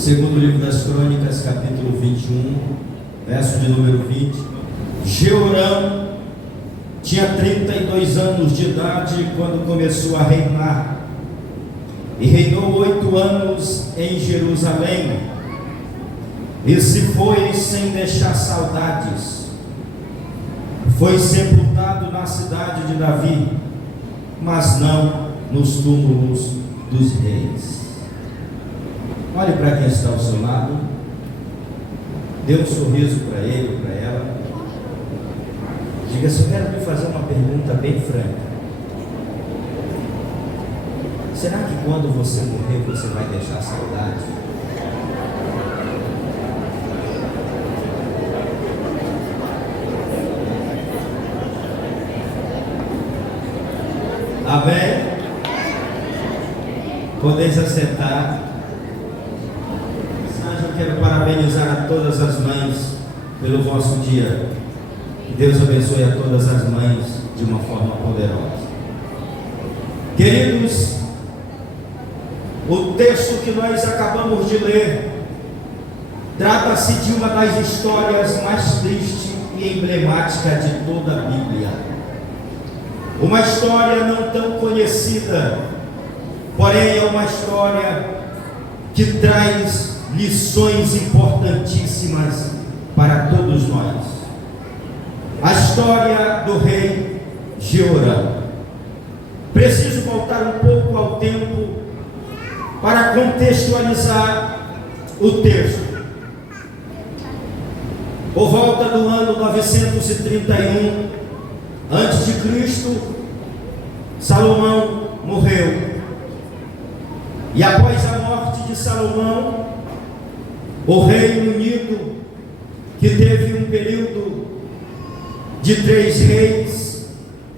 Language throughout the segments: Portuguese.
Segundo livro das Crônicas, capítulo 21, verso de número 20. Jeorão tinha 32 anos de idade quando começou a reinar, e reinou 8 anos em Jerusalém, e se foi sem deixar saudades. Foi sepultado na cidade de Davi, mas não nos túmulos dos reis. Olhe para quem está ao seu lado, dê um sorriso para ele ou para ela. Diga assim: eu quero lhe fazer uma pergunta bem franca. Será que quando você morrer você vai deixar saudade? Amém? Podeis assentar. Eu quero parabenizar a todas as mães pelo vosso dia. Que Deus abençoe a todas as mães de uma forma poderosa. Queridos, o texto que nós acabamos de ler trata-se de uma das histórias mais tristes e emblemáticas de toda a Bíblia. Uma história não tão conhecida, porém é uma história que traz lições importantíssimas para todos nós. A história do rei Jeorão. Preciso voltar um pouco ao tempo para contextualizar o texto. Por volta do ano 931 antes de Cristo, Salomão morreu. E após a morte de Salomão, o Reino Unido, que teve um período de 3 reis,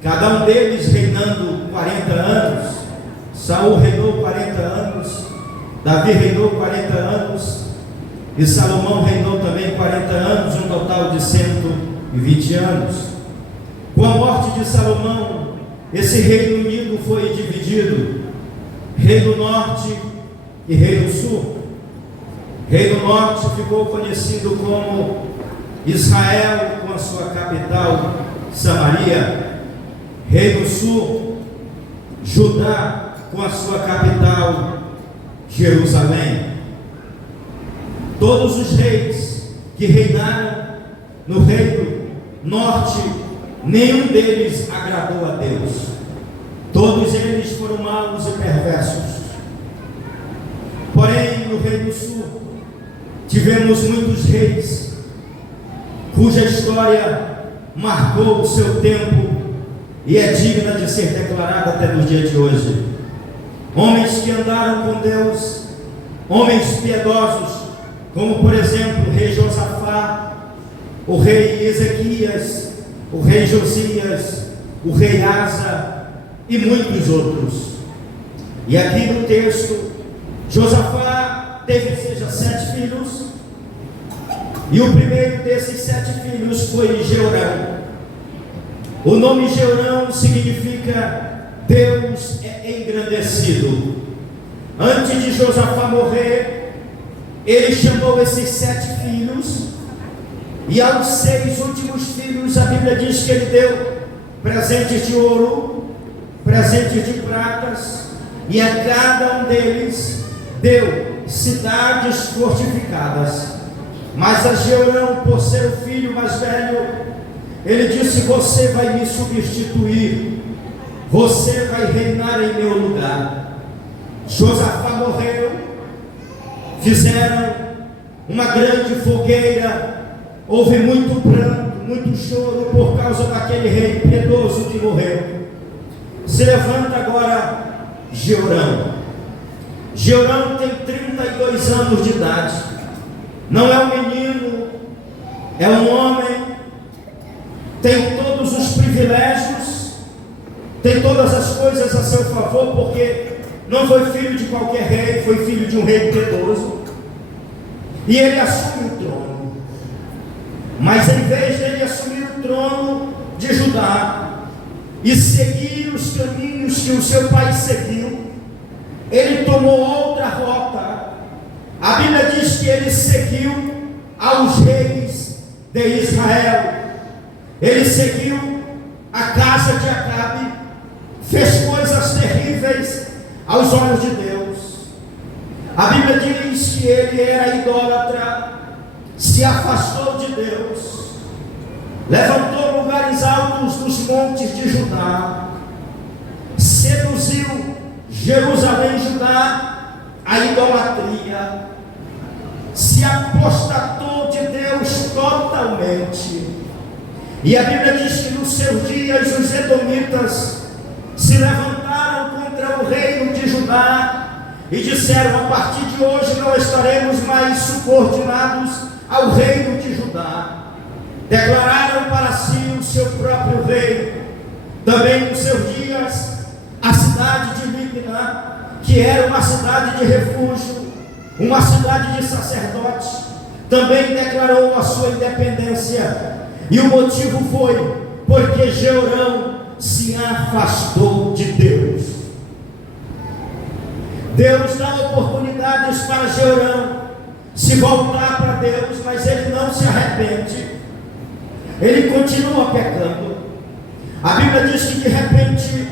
cada um deles reinando 40 anos. Saul reinou 40 anos, Davi reinou 40 anos, e Salomão reinou também 40 anos, um total de 120 anos. Com a morte de Salomão, esse Reino Unido foi dividido: Reino Norte e Reino Sul. Reino Norte ficou conhecido como Israel, com a sua capital Samaria. Reino Sul, Judá, com a sua capital Jerusalém. Todos os reis que reinaram no Reino Norte, nenhum deles agradou a Deus. Todos eles foram maus e perversos. Porém, no Reino Sul, tivemos muitos reis cuja história marcou o seu tempo e é digna de ser declarada até no dia de hoje. Homens que andaram com Deus, homens piedosos, como por exemplo o rei Josafá, o rei Ezequias, o rei Josias, o rei Asa e muitos outros. E aqui no texto, Josafá teve 7 filhos, e o primeiro desses 7 filhos foi Jeorão. O nome Jeorão significa Deus é engrandecido. Antes de Josafá morrer, ele chamou esses 7 filhos, e aos 6 últimos filhos a Bíblia diz que ele deu presentes de ouro, presentes de pratas, e a cada um deles deu cidades fortificadas. Mas a Jeorão, por ser o filho mais velho, ele disse: você vai me substituir, você vai reinar em meu lugar. Josafá morreu, fizeram uma grande fogueira, houve muito pranto, muito choro por causa daquele rei piedoso que morreu. Se levanta agora Jeorão. Jeorão tem 32 anos de idade. Não é um menino, é um homem. Tem todos os privilégios, tem todas as coisas a seu favor, porque não foi filho de qualquer rei, foi filho de um rei piedoso. E ele assume o trono. Mas em vez de ele assumir o trono de Judá e seguir os caminhos que o seu pai seguiu, ele tomou outra rota. A Bíblia diz que ele seguiu aos reis de Israel, ele seguiu a casa de Acabe, fez coisas terríveis aos olhos de Deus. A Bíblia diz que ele era idólatra, se afastou de Deus, levantou lugares altos nos montes de Judá, seduziu Jerusalém e Judá à idolatria, se apostatou de Deus totalmente. E a Bíblia diz que nos seus dias os edomitas se levantaram contra o reino de Judá e disseram: a partir de hoje não estaremos mais subordinados ao reino de Judá. Declararam para si o seu próprio rei. Também nos seus dias a cidade de Libna, que era uma cidade de refúgio, uma cidade de sacerdotes, também declarou a sua independência. E o motivo foi porque Jeorão se afastou de Deus. Deus dá oportunidades para Jeorão se voltar para Deus, mas ele não se arrepende, ele continua pecando. A Bíblia diz que de repente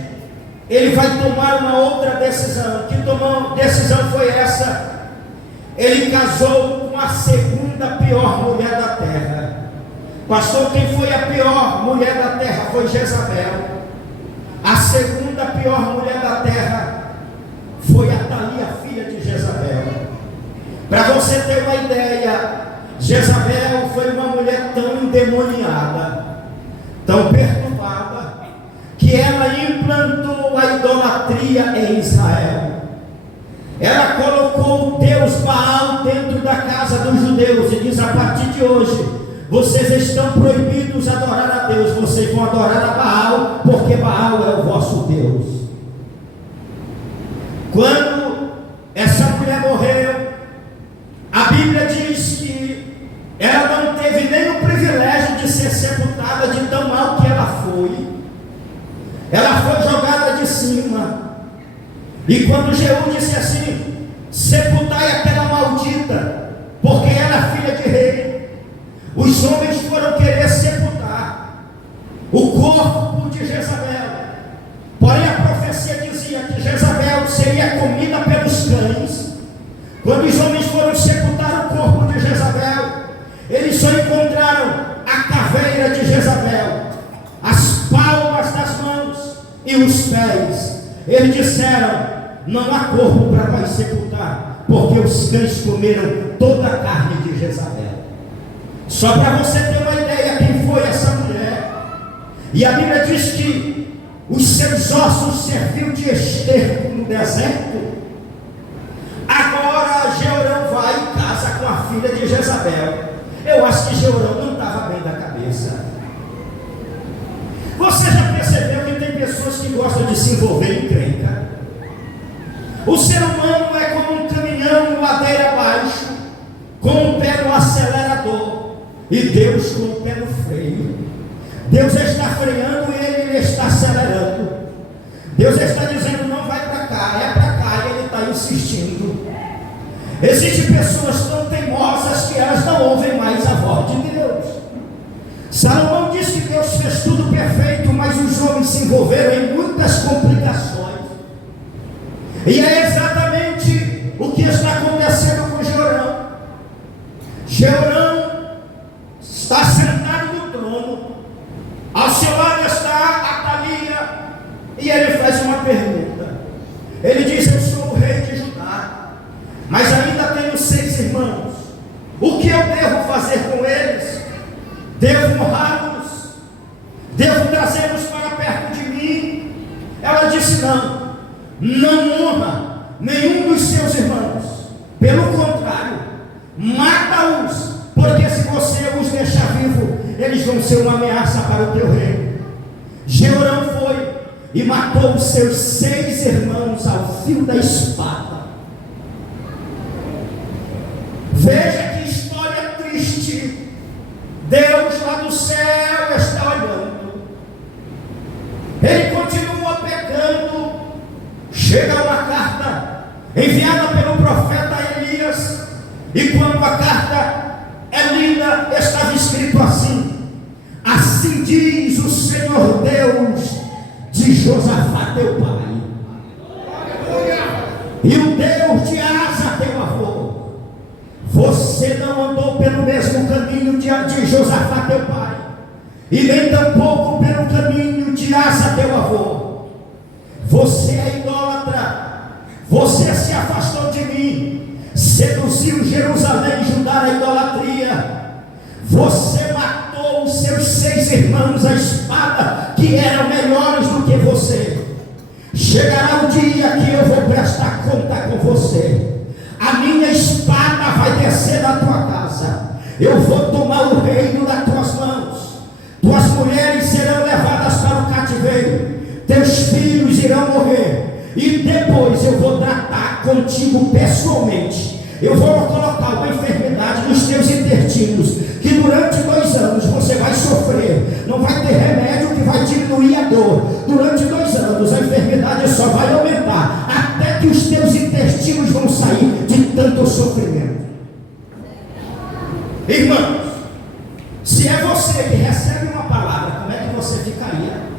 ele vai tomar uma outra decisão. Que decisão foi essa? Ele casou com a segunda pior mulher da terra. Pastor, quem foi a pior mulher da terra? Foi Jezabel. A segunda pior mulher da terra foi Atalia, filha de Jezabel. Para você ter uma ideia, Jezabel foi uma mulher tão endemoniada, tão perturbada, que ela implantou a idolatria em Israel. Ela colocou o Deus Baal dentro da casa dos judeus e diz: a partir de hoje vocês estão proibidos de adorar a Deus, vocês vão adorar a Baal, porque Baal é o vosso Deus. Quando essa mulher morreu, a Bíblia diz que ela não teve nem o privilégio de ser sepultada, de tão mal que ela foi. Ela foi jogada de cima. E quando Jeú disse assim: sepultai aquela maldita, porque ela é filha de rei, os homens foram querer sepultar o corpo de Jezabel. Porém a profecia dizia que Jezabel seria comida pelos cães. Quando os homens foram sepultar o corpo de Jezabel, eles só encontraram a caveira de Jezabel, as palmas das mãos e os pés. Eles disseram: não há corpo para nós sepultar, porque os cães comeram toda a carne de Jezabel. Só para você ter uma ideia quem foi essa mulher. E a Bíblia diz que os seus ossos serviu de esterco no deserto. Agora Jeorão vai e casa com a filha de Jezabel. Eu acho que Jeorão não estava bem da cabeça. Você já percebeu que tem pessoas que gostam de se envolver em encrenca? O ser humano é como um caminhão ladeira abaixo, com o pé no acelerador e Deus com o pé no freio. Deus está freando e ele está acelerando. Deus está dizendo: não vai para cá, é para cá, e ele está insistindo. Existem pessoas tão teimosas que elas não ouvem mais a voz de Deus. Salomão disse que Deus fez tudo perfeito, mas os homens se envolveram em muitas complicações. E é exatamente o que está acontecendo com Jeorão. Jeorão está sentado no trono, ao seu lado está Atalia, e ele faz uma pergunta. Ele diz: eu sou o rei de Judá, mas ainda tenho 6 irmãos. O que eu devo fazer com eles? Devo honrá-los? Devo trazê-los para perto de mim? Ela disse: não, não honra nenhum dos seus irmãos. Pelo contrário, mata-os, porque se você os deixar vivos, eles vão ser uma ameaça para o teu reino. Jeorão foi e matou os seus 6 irmãos ao fio da espada. Veja que história triste. Deus lá do céu está olhando. Ele continua pecando. Chega uma carta enviada pelo profeta Elias, E quando a carta é lida, estava escrito assim: assim diz o Senhor Deus de Josafá teu pai, e o Deus de Asa teu avô. Você não andou pelo mesmo caminho de Josafá teu pai, e nem tampouco pelo caminho de Asa teu avô. Você é idólatra, você se afastou de mim, seduziu Jerusalém e Judá na idolatria. Você matou os seus 6 irmãos à espada, que eram melhores do que você. Chegará o dia que eu vou prestar conta com você. A minha espada vai descer da tua casa. Eu vou tomar o reino das tuas mãos. Tuas mulheres serão levadas para o cativeiro. Teus filhos irão morrer. E depois eu vou tratar contigo pessoalmente. Eu vou colocar uma enfermidade nos teus intestinos, que durante 2 anos você vai sofrer. Não vai ter remédio que vai diminuir a dor. Durante 2 anos a enfermidade só vai aumentar, até que os teus intestinos vão sair de tanto sofrimento. Irmãos, se é você que recebe uma palavra, como é que você ficaria?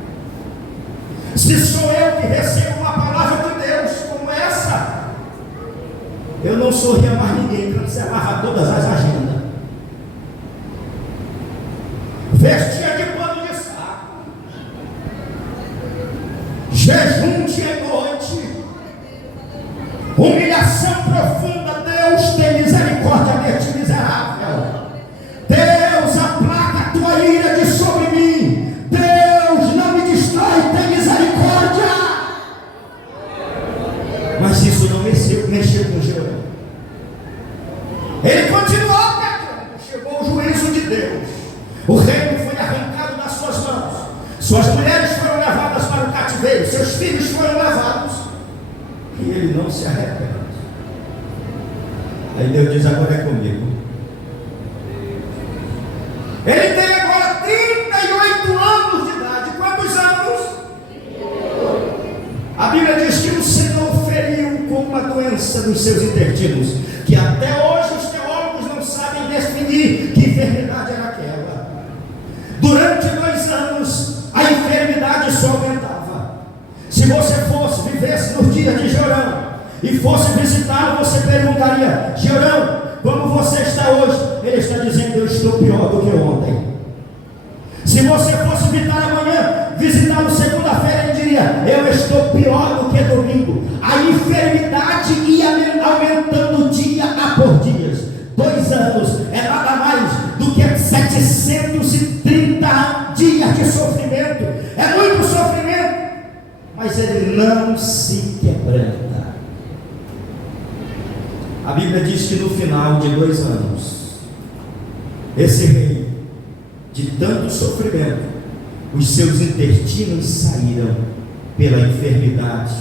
Se sou eu que recebo uma palavra de Deus como essa, eu não sorria mais ninguém, cancelava todas as agendas, vestia de pano de saco, jejum dia e noite, humilhação profunda. Deus tem misericórdia deste miserável. Deus, aplaca a tua ira de sobre mim. Deus, não me destrói, tem misericórdia. Mas isso não mexeu com Jeová. Ele continuou pecando. Chegou o juízo de Deus. O reino foi arrancado das suas mãos. Suas mulheres foram levadas para o cativeiro. Seus filhos foram levados. E ele não se arrepende. Aí Deus diz: agora é comigo. Ele tem agora 38 anos de idade. Quantos anos? A Bíblia diz que o Senhor feriu com uma doença nos seus intestinos, que até hoje os teólogos não sabem definir que enfermidade era aquela. Durante 2 anos a enfermidade só aumentava. Se você vivesse nos dias de Jorão e fosse visitá-lo, você perguntaria: Jorão, como você está hoje? Ele está dizendo: eu estou pior do que ontem. Se você fosse visitá-lo segunda-feira, ele diria: eu estou pior do que domingo. A enfermidade ia aumentando dia por dia. 2 anos é nada mais do que 730 dias de sofrimento. É muito sofrimento, mas ele não se quebranta. A Bíblia diz que no final de 2 anos, esse rei, de tanto sofrimento, os seus intestinos saíram pela enfermidade.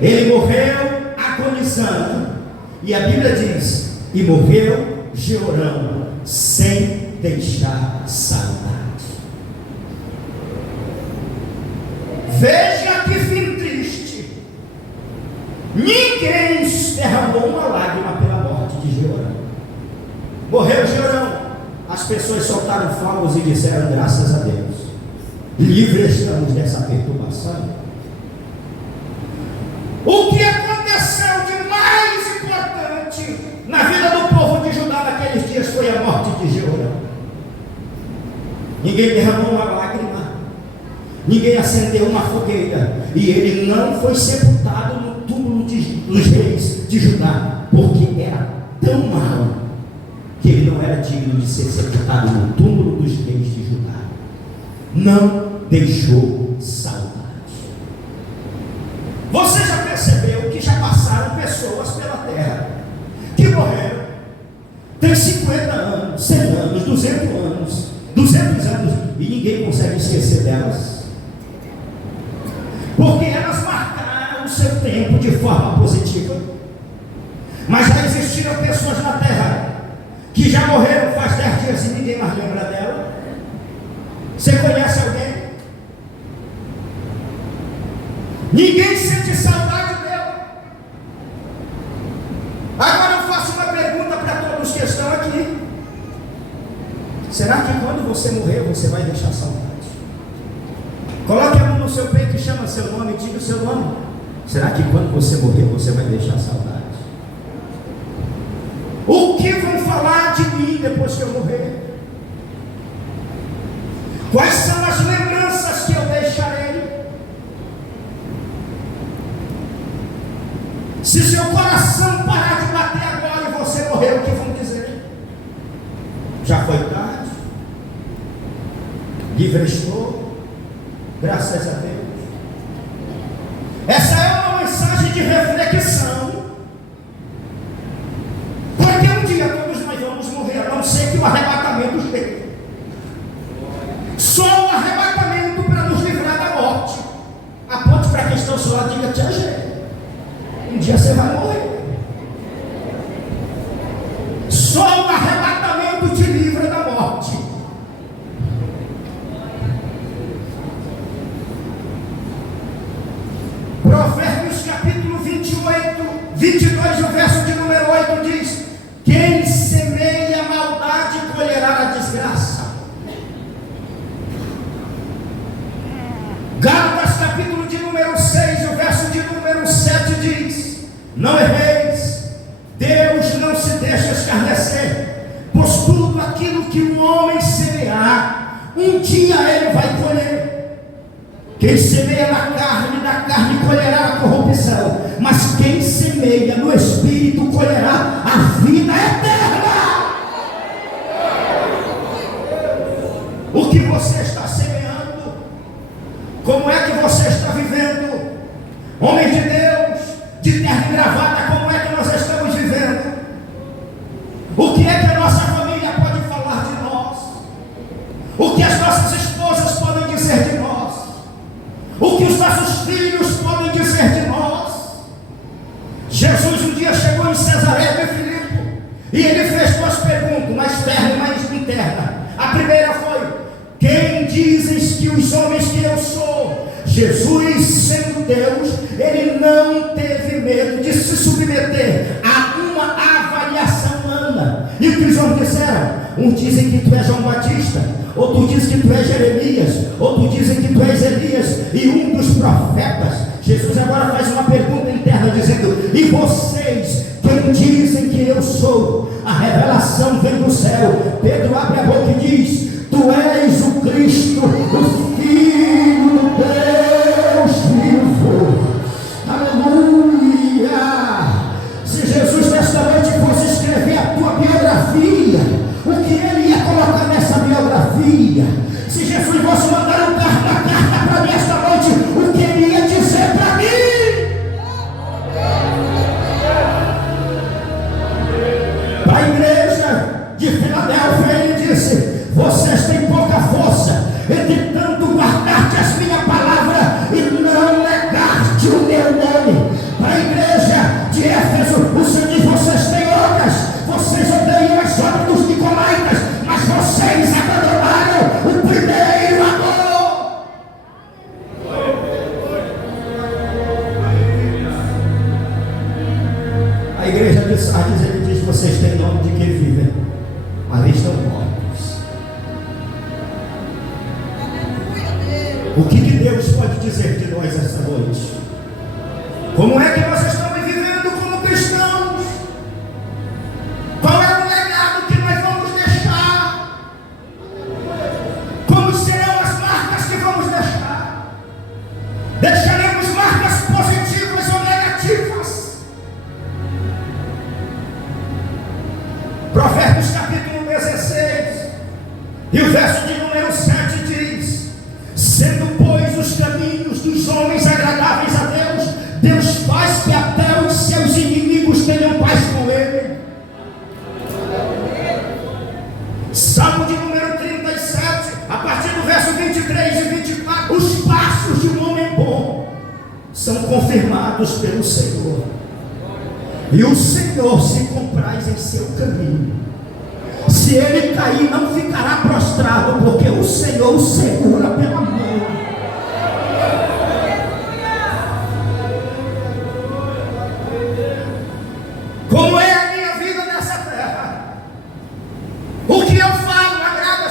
Ele morreu agonizando. E a Bíblia diz: e morreu Jeorão sem deixar saudade. Veja que fim triste. Ninguém derramou uma lágrima pela morte de Jeorão. Morreu Jeorão. As pessoas soltaram fogos e disseram: graças a Deus, livres estamos dessa perturbação. O que aconteceu de mais importante na vida do povo de Judá naqueles dias foi a morte de Jeorão. Ninguém derramou uma lágrima, ninguém acendeu uma fogueira, e ele não foi sepultado no túmulo dos reis de Judá, porque era tão mau que ele não era digno de ser sepultado no túmulo dos reis de Judá. Não deixou saudade. Você já percebeu que já passaram pessoas pela terra que morreram, tem 50 anos, 100 anos, 200 anos, e ninguém consegue esquecer delas, porque elas marcaram o seu tempo de forma positiva. Mas já existiram pessoas na terra que já morreram faz 10 dias e ninguém mais lembra dela. Você conhece alguém? Ninguém sente saudade dela. Agora eu faço uma pergunta para Será que quando você morrer, você vai deixar saudade? Coloque a mão no seu peito e chama seu nome, diga o seu nome. Será que quando você morrer, você vai deixar saudade? O que vão falar de mim depois que eu morrer? Quais são as lembranças que eu deixarei? Se seu coração parar de bater agora e você morrer, o que vão dizer? Já foi tarde? Livre estou, graças a Deus. Essa é uma mensagem de reflexão, porque um dia todos nós vamos morrer, a não ser que o arrebatamento chegue. Só o arrebatamento para nos livrar da morte. Aponte para quem está ao seu lado e diga: tia Gê, um dia você vai morrer. Só o arrebatamento te livra da morte. Provérbios capítulo 22, o verso de número 8 diz: quem semeia a maldade colherá a desgraça. Gálatas capítulo de número 6, o verso de número 7 diz: não erreis, Deus não se deixa escarnecer, pois tudo aquilo que o homem semear, um dia ele vai colher. Quem semeia na carne, da carne colherá a corrupção, mas quem semeia no Espírito colherá a vida eterna. O que você está semeando? Como é que você está vivendo? Homem de Deus, de terno e gravata, como é que nós estamos vivendo? O que é que a nossa família pode falar de nós? O que as nossas esposas podem dizer de nós? O que os nossos filhos podem dizer de nós? Jesus um dia chegou em Cesareia de Filipe e ele fez duas perguntas, uma externa e uma interna. A primeira foi: quem dizes que os homens que eu sou? Jesus, sendo Deus, ele não teve medo de se submeter a uma avaliação humana. E o que os homens disseram? Uns dizem que tu és João Batista, outros dizem que tu és Jeremias, outros dizem que tu és Elias e um dos profetas. Jesus agora faz uma pergunta interna dizendo: e vocês, quem dizem que eu sou? A revelação vem do céu. Pedro abre a boca e diz: tu és o Cristo, o Filho do Deus vivo. Aleluia. Se Jesus nesta noite fosse escrever a tua biografia, o que ele ia colocar nessa biografia? Se Jesus fosse mandar uma carta para mim esta noite, o que ele ia dizer para mim? Para a igreja de Filadélfia ele disse: vocês têm pouca força, entretanto guardaste as minhas palavras e não negaste o meu nome. Para a igreja de Éfeso o Senhor diz: vocês têm obras, vocês odeiam as obras dos nicolaítas, mas vocês abandonaram o primeiro amor. A igreja de Sardes ele diz: vocês têm nome de que vivem, mas estão mortos. O que Deus pode dizer de nós esta noite? Como é que nós estamos vivendo como cristãos? Qual é o legado que nós vamos deixar? Como serão as marcas que vamos deixar? Deixaremos marcas positivas ou negativas? Provérbios capítulo 16 e o verso de número 7 diz: sendo pois os caminhos dos homens agradáveis a Deus, Deus faz que até os seus inimigos tenham paz com ele. Salmo de número 37, a partir do verso 23 e 24: os passos de um homem bom são confirmados pelo Senhor, e o Senhor se compraz em seu caminho. Se ele cair, não ficará prostrado, porque o Senhor o segura pela mão. Como é a minha vida nessa terra? O que eu falo agrada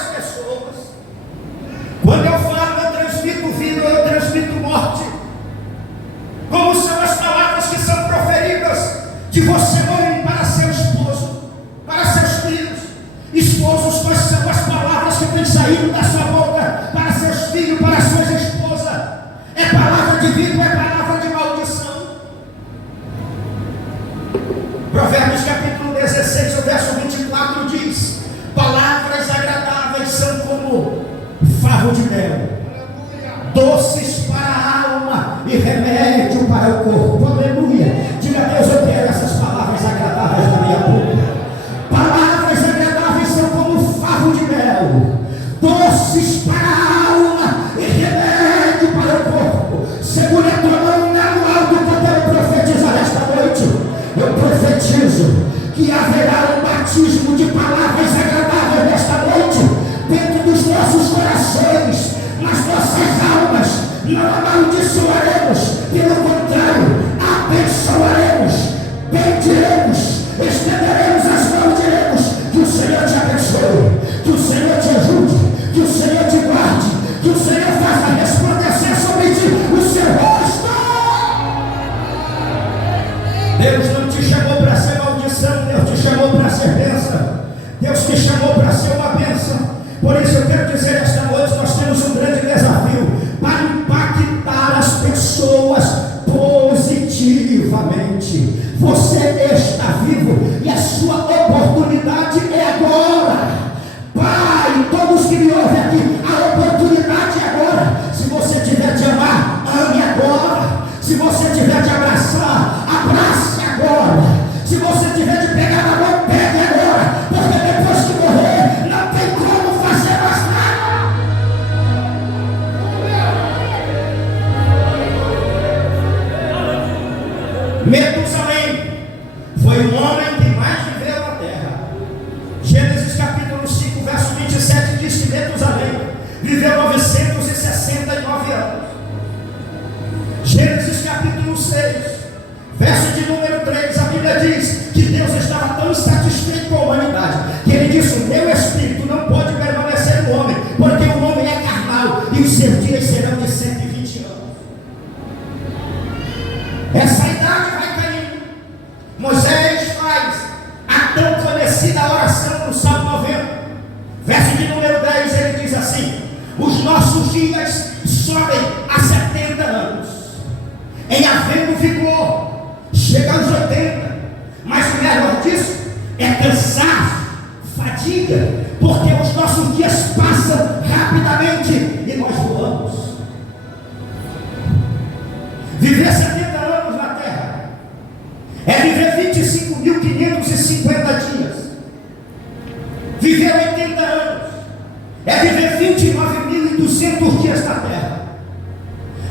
conhecida oração no Salmo 90, verso de número 10, ele diz assim: os nossos dias sobem a 70 anos, em havendo vigor, chega aos 80, mas o melhor disso é cansaço, fadiga, porque os nossos dias passam rapidamente e nós voamos. Viver 70 anos na terra é viver 25.550 dias. Viver 80 anos é viver 29.200 dias na terra.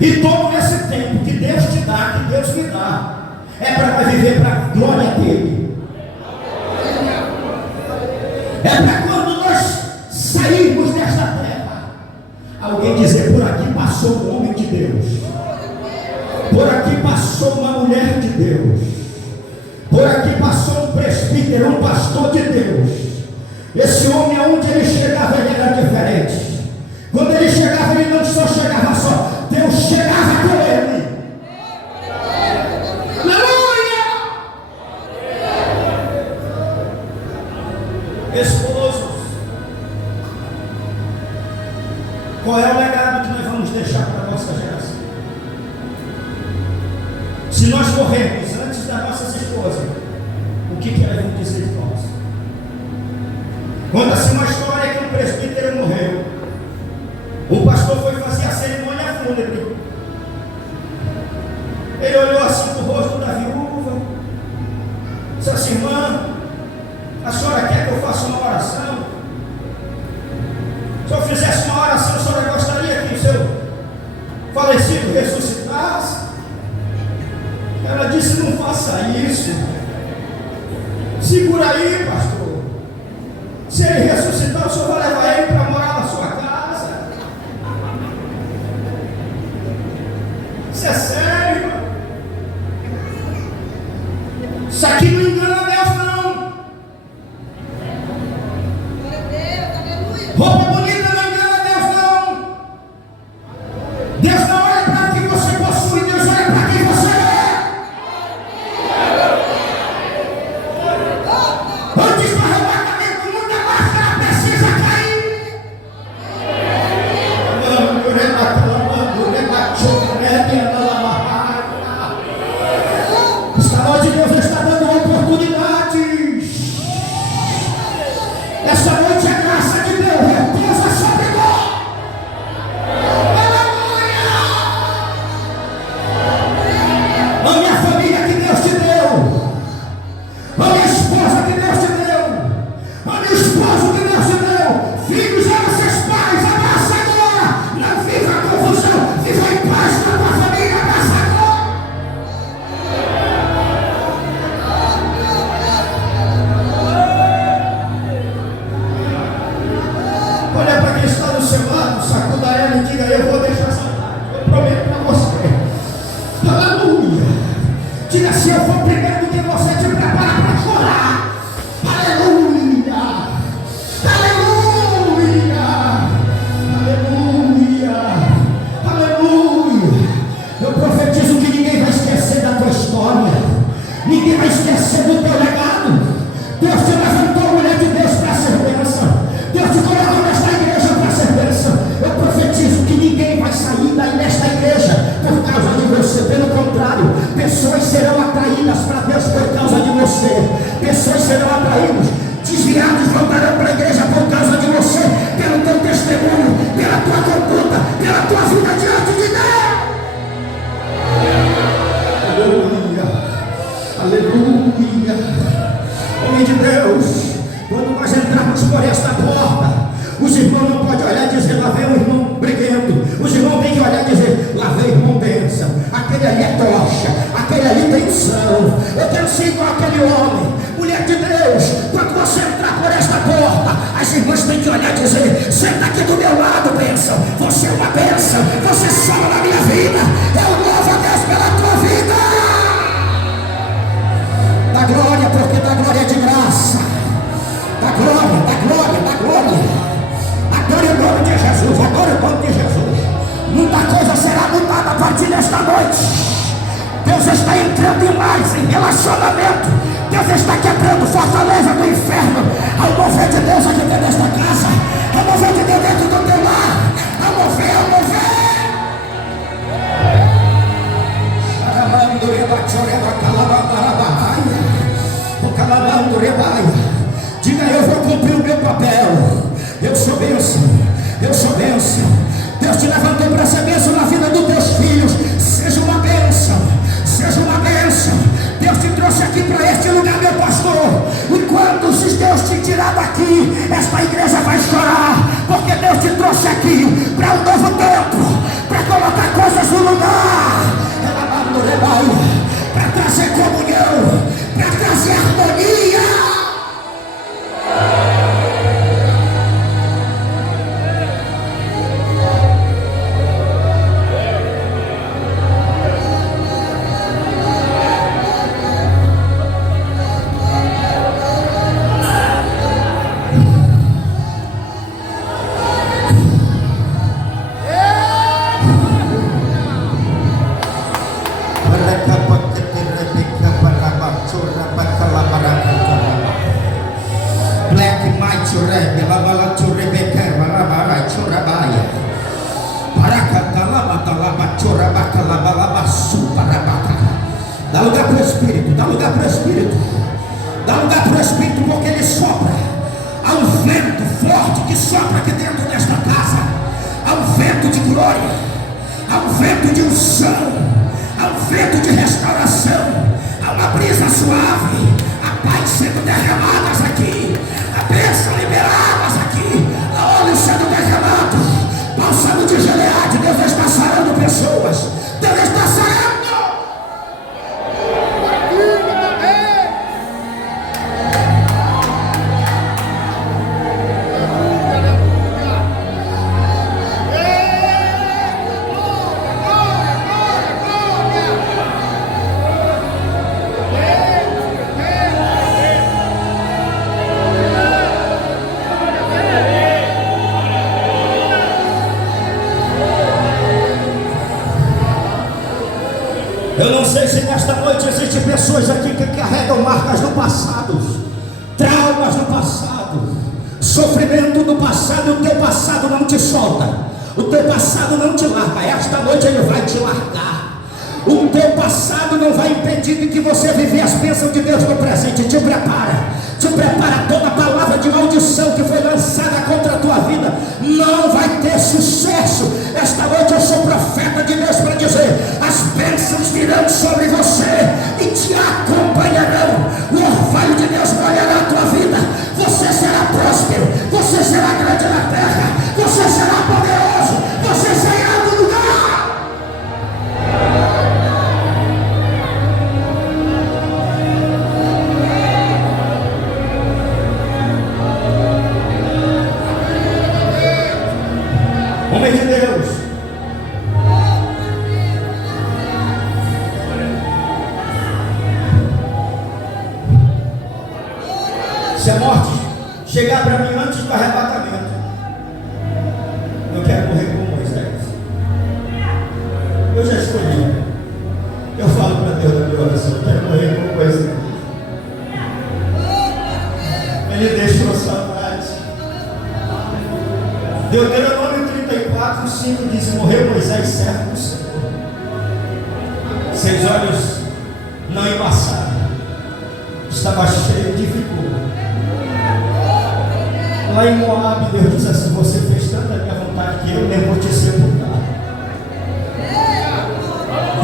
E todo esse tempo que Deus te dá, que Deus me dá, é para viver para a glória dele. É para quando nós sairmos desta terra, alguém dizer: por aqui passou um homem de Deus, por aqui passou uma mulher de Deus, por aqui passou um presbítero, um pastor de Deus. Esse homem, aonde ele chegava, ele era diferente. Quando ele chegava, ele não só chegava só, Deus chegava com ele. Aleluia! Esposos, qual é o legado que nós vamos deixar para a nossa geração? Se nós morrermos antes das nossas esposas, o que elas vão dizer de nós? Conta-se uma história que um presbítero morreu. O pastor foi fazer a cerimônia fúnebre. Ele olhou assim para o rosto da viúva, disse assim: irmã, a senhora quer que eu faça uma oração? Se eu fizesse uma oração, a senhora gostaria que o seu falecido ressuscitasse? Ela disse: não faça isso. Segura aí, pastor. Se ele ressuscitar, o senhor vai levar ele para morar na sua casa? Isso é sério, irmão. Isso aqui não engana Deus, não. Roupa bonita não engana Deus, não. Deus não olha para o que você possui, Deus olha para quem você é. Antes do arrebatamento, muita máscara precisa cair. Esta noite Deus está dando oportunidades. Essa noite a graça de Deus repousa sobre nós. Aleluia! A minha família que Deus te deu, a minha esposa que Deus te deu, a meu esposo que Deus te deu, filhos, ama seus pais, abraça agora. Não viva a confusão, viva em paz com a tua família, abraça agora. Olha para quem está do seu lado, sacuda ela e diga: eu vou deixar saudade, eu prometo para você. Aleluia! Diga assim: eu vou primeiro do que você te prepara para chorar. Aleluia! Aleluia! Aleluia! Aleluia! Eu profetizo que ninguém vai esquecer da tua história, ninguém vai esquecer do teu legado. Deus te levantou, mulher de Deus, para ser bênção. Deus te colocou nesta igreja para ser bênção. Eu profetizo que ninguém vai sair daí desta igreja por causa de você. Pelo contrário, pessoas serão atraídas para Deus por causa de você. Pessoas serão atraídas, desviados voltarão para a igreja por causa de você, pelo teu testemunho, pela tua conduta, pela tua vida diante de Deus. Aleluia! Aleluia! Homem de Deus, quando nós entrarmos por esta porta, os irmãos não podem olhar e dizer: lá vem um irmão briguento. Os irmãos têm que olhar e dizer: lá vem irmão bênção. Aquele ali é tocha, aquele ali tem unção. Eu quero ser igual aquele homem. Mulher de Deus, quando você entrar por esta porta, as irmãs têm que olhar e dizer: senta aqui do meu lado, bênção. Você é uma bênção, você sobe na minha vida. Eu louvo a Deus pela tua vida. Dá glória, porque dá glória de graça. Dá glória, dá glória, dá glória. Adore o nome de Jesus, adore o nome de Jesus. Muita coisa será mudada a partir desta noite. Deus está entrando em mais em relacionamento. Deus está quebrando fortaleza do inferno. desta casa, a mover de Deus dentro do teu lar, a mover, a mover. Diga: eu vou cumprir o meu papel. Eu sou bênção, eu sou bênção. Deus te levantou para ser bênção na vida dos teus filhos. Seja uma bênção, seja uma bênção. Deus te trouxe aqui para este lugar, meu pastor. E quando se Deus te tirar daqui, esta igreja vai chorar, porque Deus te trouxe aqui para um novo tempo, para colocar coisas no lugar, para trazer comunhão, para trazer harmonia. Dá lugar para o Espírito, dá lugar para o Espírito, dá lugar para o Espírito, porque ele sopra. Há um vento forte que sopra aqui dentro desta casa. Há um vento de glória, há um vento de unção, há um vento de restauração, há uma brisa suave, a paz sendo derramadas aqui, a bênção liberadas aqui, a óleo sendo derramado, bálsamo de Gileade. Deus está sarando pessoas, Deus está sarando. Eu não sei se nesta noite existem pessoas aqui que carregam marcas do passado, traumas do passado, sofrimento do passado, e o teu passado não te solta, o teu passado não te larga. Esta noite ele vai te largar. O teu passado não vai impedir de que você viver as bênçãos de Deus no presente. Te prepara. Toda palavra de maldição que foi lançada contra a tua vida não vai ter sucesso. Esta noite eu sou profeta de Deus para dizer: as bênçãos virão sobre você e te acompanharão. O orvalho de Deus molhará a tua vida. Você será próspero, você será grande na terra, você será poderoso, você sairá do lugar. Homem de Deus, se a morte chegar para mim antes do arrebatamento, eu quero morrer como Moisés. Eu já escolhi. Eu falo para Deus na minha oração: eu quero morrer como Moisés. Ele deixou saudade. Deuteronômio 34:5 diz: morreu Moisés, servo do Senhor. Seus olhos não embaçaram, estava cheio de vigor. Lá em Moab, Deus diz assim: você fez tanta minha vontade que eu mesmo vou te sepultar.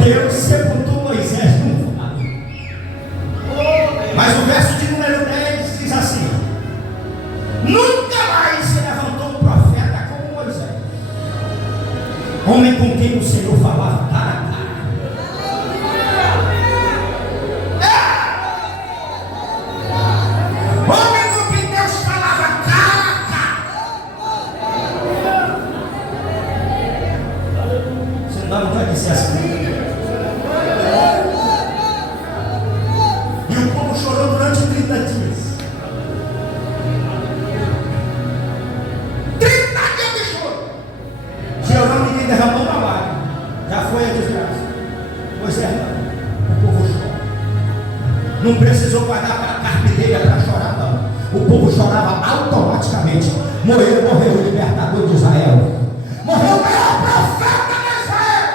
Deus sepultou Moisés no vale. Mas o verso de número 10 diz assim: nunca mais se levantou um profeta como Moisés, homem com quem o Senhor falava cara a cara. Homem com quem Deus falava cara a cara. Você não dá vontade de ser assim? E o povo chorou durante 30 dias. 30 dias de choro. Jeová ninguém derramou uma lágrima. Já foi aqui povo chorava automaticamente. Morreu o libertador de Israel. Morreu o maior profeta de Israel.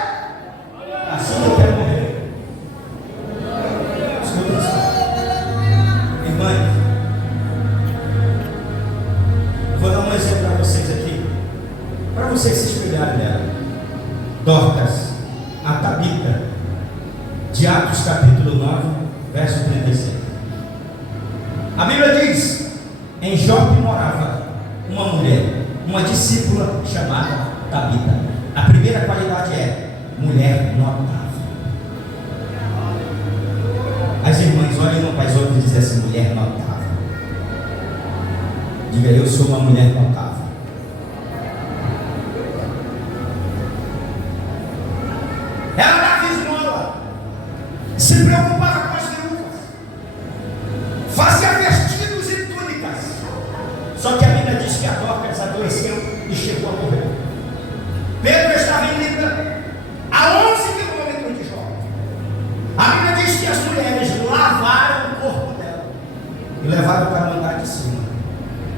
Assim eu quero morrer. Escuta isso. Irmãs, vou dar um exemplo para vocês aqui, para vocês se espelharem nela. Dorcas, a Tabita, de Atos capítulo 9, verso 36. A Bíblia diz: em Jope morava uma mulher, uma discípula chamada Tabita. A primeira qualidade é mulher notável. As irmãs olhem uma para as outras e dizem assim: mulher notável. Diga: eu sou uma mulher notável. Ela dava esmola, se preocupava com as viúvas, fazia vestidos e túnicas. Só que a Bíblia diz que a Dorcas adoeceu e chegou a morrer. Pedro estava em Lida, a 11 quilômetros de Jó. A Bíblia diz que as mulheres lavaram o corpo dela e levaram para o andar de cima.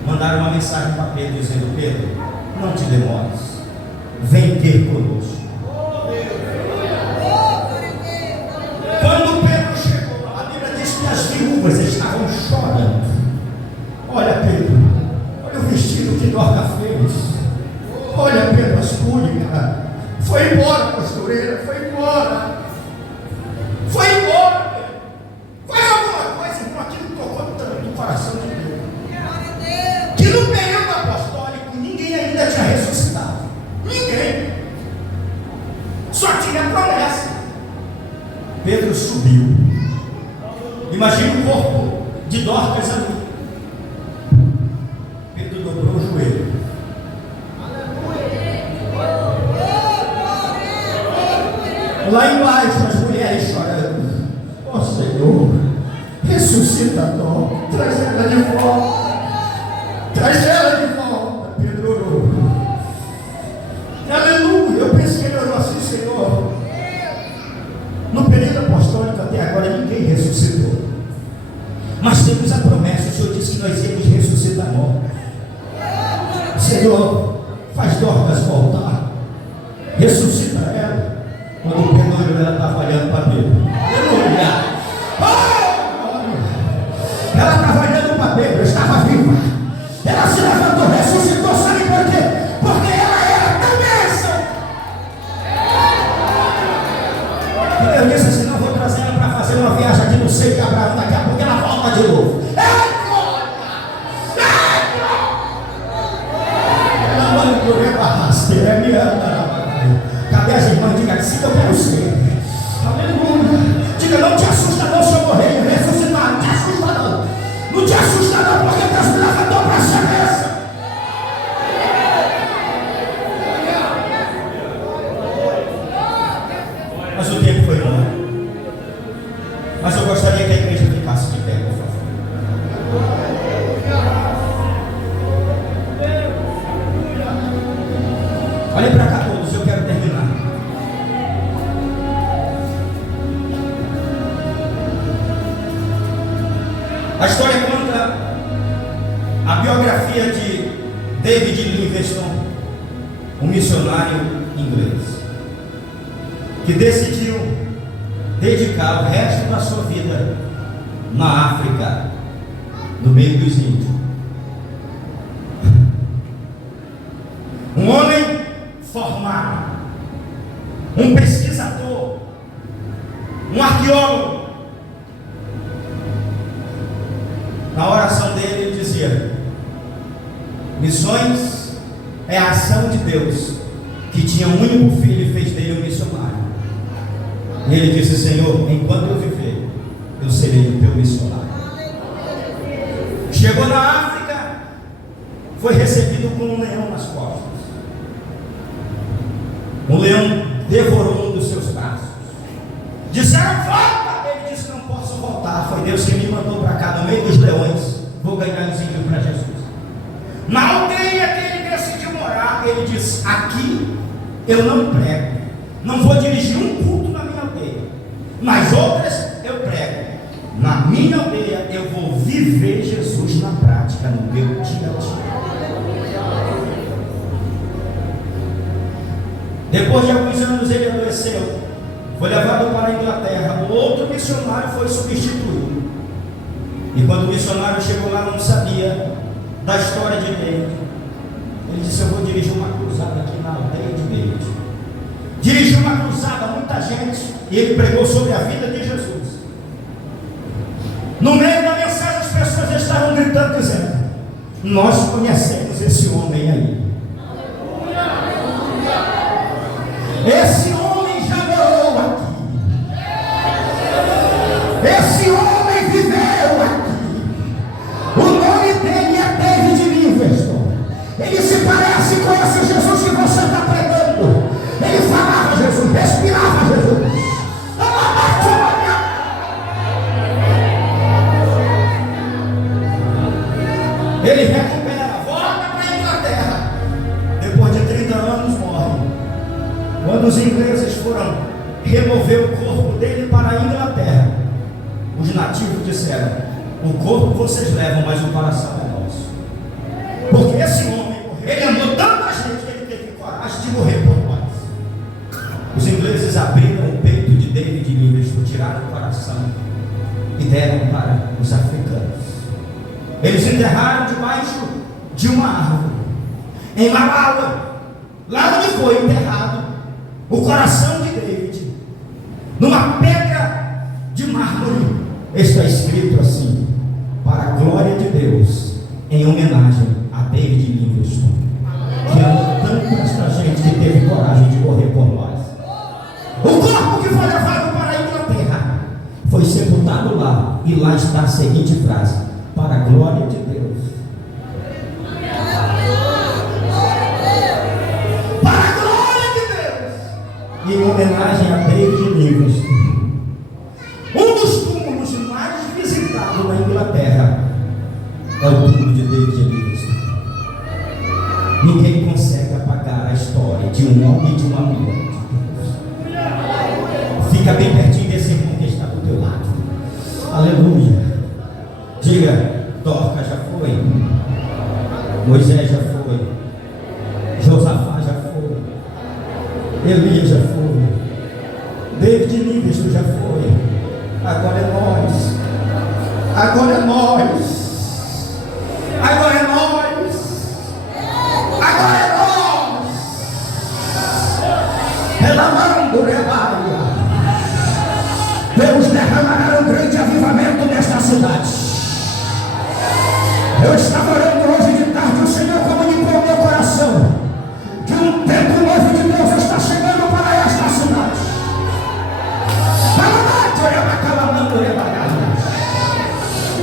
Mandaram uma mensagem para Pedro dizendo: Pedro, não te demores, vem ter conosco. Quando Pedro chegou, a Bíblia diz que as viúvas estavam chorando. Olha, Pedro, olha o vestido que Dorcas fez. Olha, Pedro, as túnicas. Foi embora, costureira, foi embora. Foi embora, Pedro. Faz alguma coisa, irmão, aquilo tocou tanto no coração de Deus. Que no período apostólico ninguém ainda tinha ressuscitado. Ninguém. Só tinha promessa. Pedro subiu. Imagina o corpo de Dorcas ali. Pedro dobrou o joelho. Lá embaixo as mulheres chorando: ó Senhor, ressuscita Dorcas, traz ela de volta. Traz ela de volta. Pedro orou. Aleluia. Eu pensei que ele orou assim: Senhor, no período apostólico até agora ninguém ressuscitou, mas temos a promessa. O Senhor disse que nós íamos ressuscitar mortos. Senhor, faz Dorcas voltar, ressuscita ela. Quando o Pedro olhou, ela estava olhando para Pedro. Aleluia. Ela estava olhando para Pedro, estava viva. Ela se levantou, ressuscitou. Sabe por quê? Porque ela era tão bênção. Eu disse assim: não vou trazer ela para fazer uma viagem aqui no seio de Abraão. Daqui a pouco ela volta de novo. Ela manda correr para rasteira, é minha. Cadê as irmãs? Diga assim que eu quero ser. Aleluia. Diga: não te assusta não se eu morrer e ressuscitar. Não te assusta não. Não te assusta não, porque Deus me levantou para ser bênção. Mas o tempo foi longo. Mas eu gostaria que a igreja ficasse de pé, por favor. Olhem para cá todos, eu quero terminar. A história conta a biografia de David Livingstone, um missionário inglês, que decidiu dedicar o resto da sua vida na África, no meio dos índios. Um homem formado, um pesquisador, um arqueólogo. Na oração dele ele dizia: missões é a ação de Deus, que tinha um único filho e fez dele um missionário. E ele disse: Senhor, enquanto eu viver, eu serei o teu missionário. Chegou na África, foi recebido com um leão nas costas. O leão devorou um dos seus braços. Disseram: volta! Ele disse: não posso voltar, foi Deus que me mandou para cá, no meio dos leões, vou ganhar os índios para Jesus. Na aldeia que ele decidiu morar, ele disse: aqui eu não prego, não vou dirigir um culto na minha aldeia, nas outras eu prego, na minha aldeia eu vou viver Jesus na prática, no Depois de alguns anos ele adoeceu, foi levado para a Inglaterra. O outro missionário foi substituído. E quando o missionário chegou lá, não sabia da história de David. Ele disse: eu vou dirigir uma cruzada aqui na aldeia de David. Dirigiu uma cruzada, muita gente, e ele pregou sobre a vida de Jesus. No meio da mensagem, as pessoas estavam gritando, dizendo: nós conhecemos esse homem aí. Esse homem já morou aqui. Esse homem viveu aqui. O nome dele é David Livingstone. Ele se parece com esse Jesus que você está pregando. Ele falava Jesus, respirava Jesus. Ele recupera, volta para a Inglaterra. Depois de 30 anos morre. Quando os ingleses foram remover o corpo dele para a Inglaterra, os nativos disseram: o corpo vocês levam, mas o coração é nosso. Porque esse homem, ele amou tanta gente que ele teve coragem de morrer por nós. Os ingleses abriram o peito de David Livingstone, tiraram o coração e deram para os africanos. Eles enterraram debaixo de uma árvore, em Malawi, lá onde foi enterrado o coração de David, numa pedra de mármore. Está escrito assim: para a glória de Deus, em homenagem a David Livingstone, que amou tanto esta gente que teve coragem de morrer por nós. O corpo que foi levado para a Inglaterra foi sepultado lá, e lá está a seguinte frase: para a glória de Deus. Para a glória de Deus. Em homenagem a David Livingstone. Um dos túmulos mais visitados na Inglaterra é o túmulo de David Livingstone. Ninguém consegue apagar a história de um homem e de uma mulher de Deus. Fica bem pertinho desse irmão que está do teu lado. Aleluia. Diga: Dorca já foi, Moisés já foi, Josafá já foi, Elias já foi, David Livingstone já foi. Agora é nós. Agora é nós. Agora é nós. Agora é nós. Relamando, rebaia. Deus derramará um grande avivamento nesta cidade. Eu estava orando hoje de tarde, o Senhor comunicou ao meu coração que um tempo novo de Deus está chegando para esta cidade.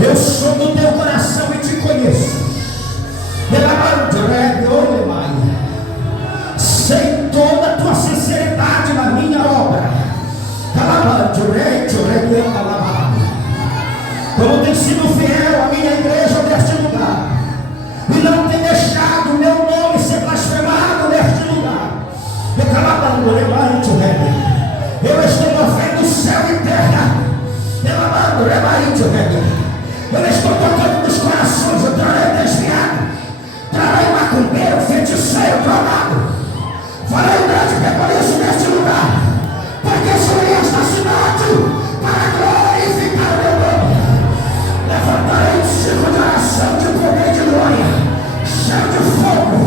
Eu sou do teu coração e te conheço. Sei toda a tua sinceridade na minha obra. Como tem sido fiel à minha igreja neste lugar, e não tem deixado o meu nome ser blasfemado neste lugar. Eu estou movendo céu e terra. Eu estou tocando nos corações. Eu trarei desviado, trarei macumbeiro, feiticeiro, drogado. Farei um grande reconhecimento neste lugar, porque sobre esta cidade, para glorificar o meu nome, levantarei um ciclo de oração, de poder e de glória, cheio de fogo,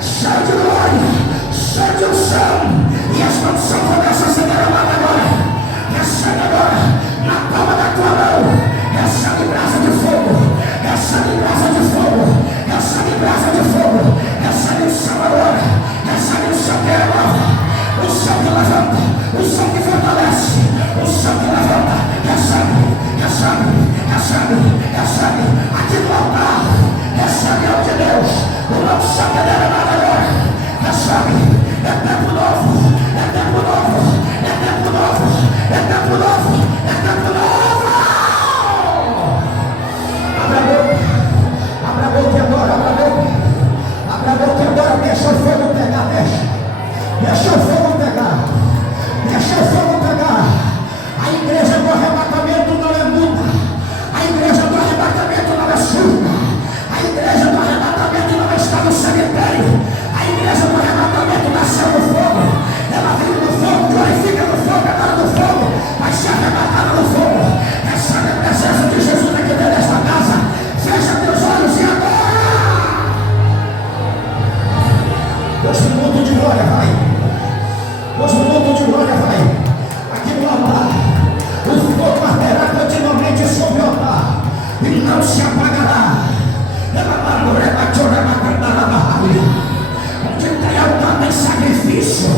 cheio de glória, cheio de unção. E as mãos são começam a ser derramadas agora. Recebe agora, na palma da tua mão, recebe sacrifício,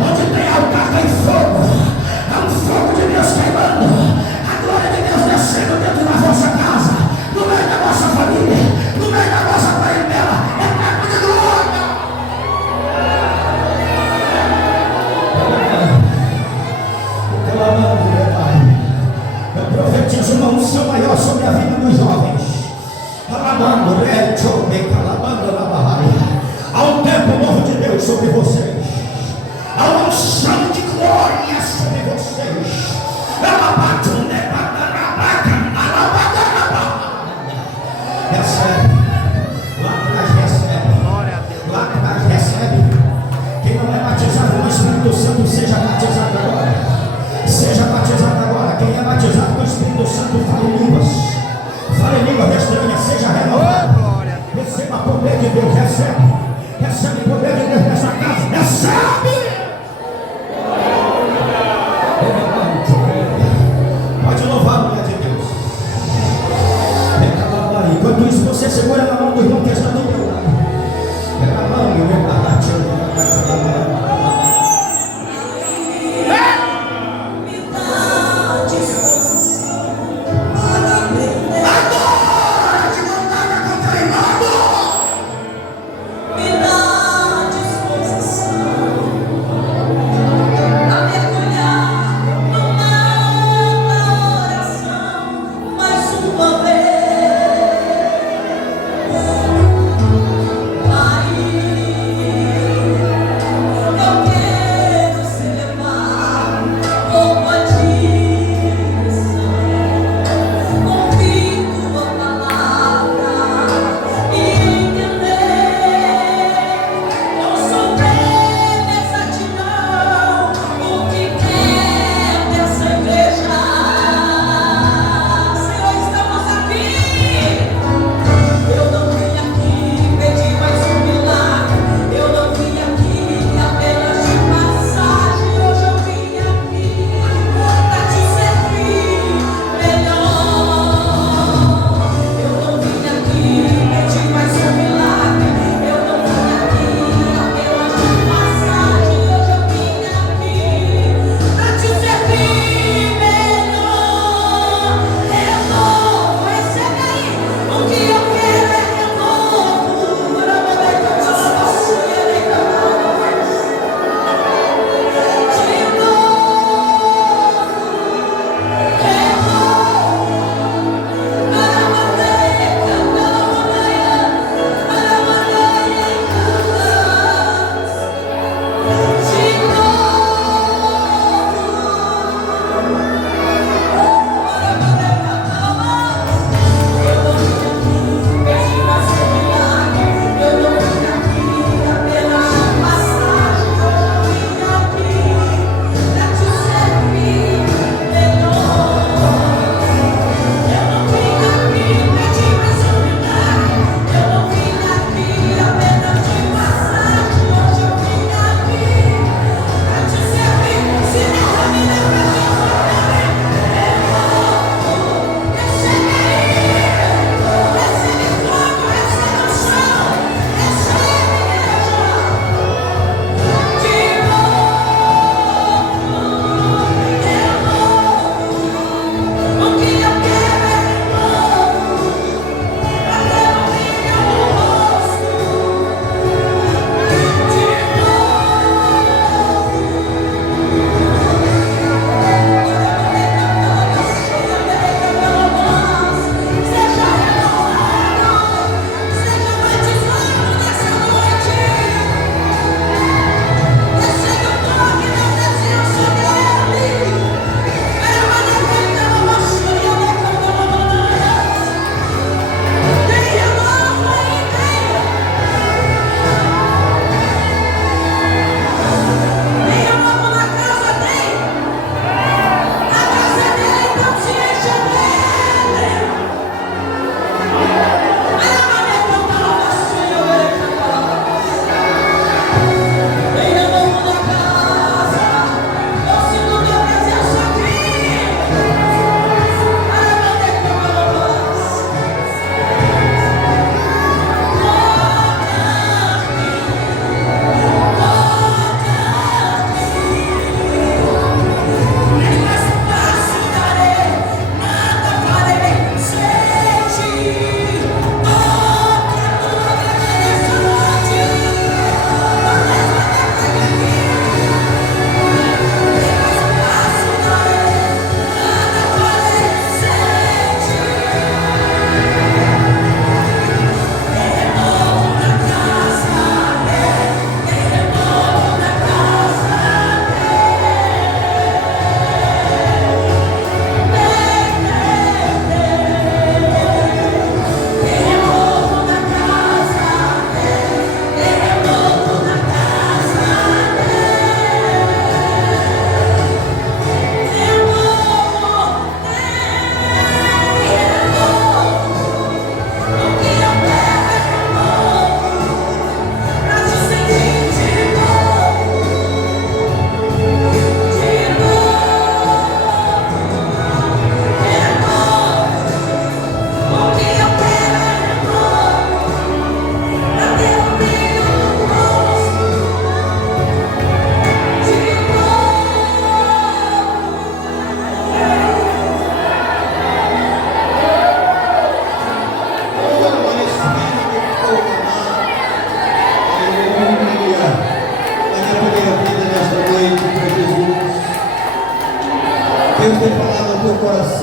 onde tem altar tem fogo. Há um fogo de Deus queimando, a glória de Deus descendo dentro da vossa casa, no meio da vossa família, no meio da vossa parentela. É tempo de glória. Clamando, meu Pai, eu profetizo uma unção maior sobre a vida dos jovens. Alabando, calabando na barraria. Há um tempo novo de Deus sobre vocês. Há uma unção de glória sobre vocês. Recebe. Lá atrás recebe. Lá atrás recebe. Quem não é batizado no Espírito Santo, seja batizado agora. Seja batizado agora. Quem é batizado no Espírito Santo, fale em línguas. Fale em língua estranha, seja renovado. Receba poder de Deus, recebe. Recebe poder de Deus nessa casa, recebe. Pode louvar a mulher de Deus. Enquanto isso, você segura na mão do irmão que está do teu lado. Pega a mão e Me dá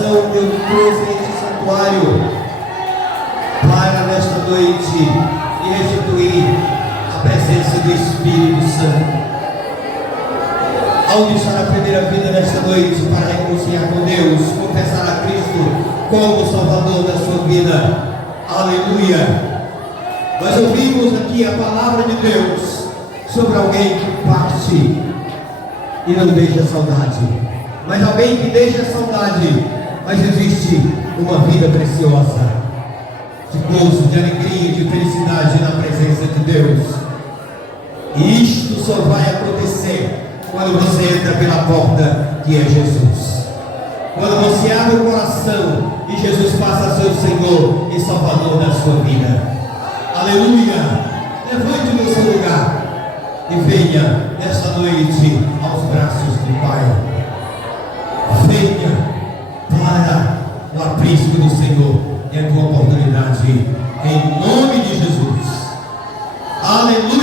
coração eu trouxe a este santuário para nesta noite e restituir a presença do Espírito Santo. Ao deixar a primeira vida nesta noite para reconciliar com Deus, confessar a Cristo como Salvador da sua vida. Aleluia! Nós ouvimos aqui a palavra de Deus sobre alguém que parte e não deixa saudade, mas alguém que deixa saudade, mas existe uma vida preciosa, de gozo, de alegria, de felicidade na presença de Deus. E isto só vai acontecer quando você entra pela porta que é Jesus, quando você abre o coração e Jesus passa a ser o Senhor e Salvador da sua vida. Aleluia! Levante no seu lugar e venha nesta noite aos braços do Pai. Venha para o aprisco do Senhor. É a tua oportunidade em nome de Jesus. Aleluia!